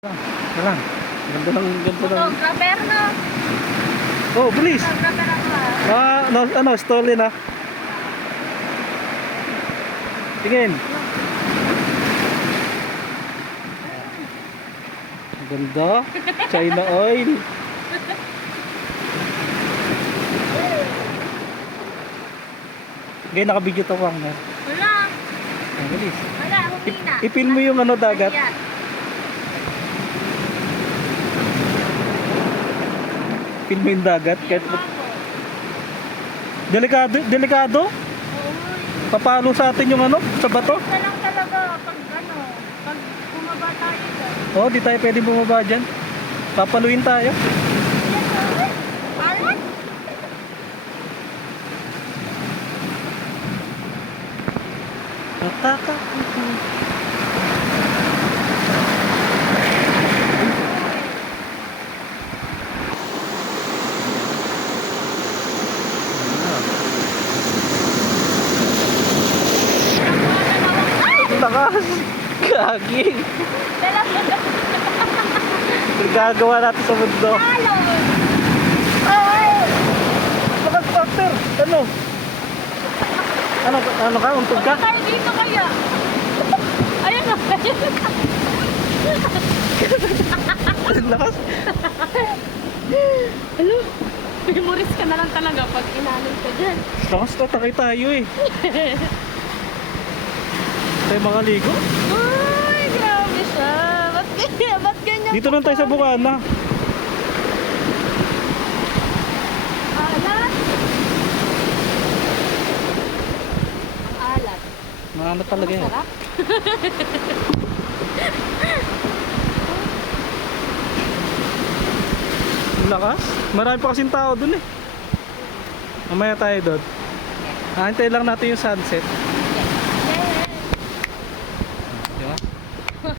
Wala. Ganda ng Photographer, no? Oh, please. Photographer ako, Ano, stolen na. Tingin. Ganda. China oil. Ngayon nakabidyo to Wang. Wala. Bilis. Wala, humina. Ipin mo yung ano dagat. Ayan. Ipin mo yung dagat. Kahit Ako. delikado. Oo. Papalo sa atin yung ano, sa bato. Isa lang talaga pag pag bumaba tayo dyan. Oh, di tayo pwede bumaba dyan. Papaluin tayo. Alat? Nataka. Lakas. Gagi. Gagawa natin sa mundo. Halo! Lakas factor. Ano ka? Untog ka? Tayo dito kaya. Ayan na. Lakas. Hello? Memories ka na lang talaga pag inanin ka dyan. Lakas to. Takay tayo eh. Tayo makaligo. Uy, grabe siya. Ba't ganyan? Dito lang tayo sa Bukana. Alat? Ang alat. Ano talaga yan? Masarap. Lakas. Marami pa kasing tao dun eh. Mamaya tayo doon. Hintay lang natin yung sunset.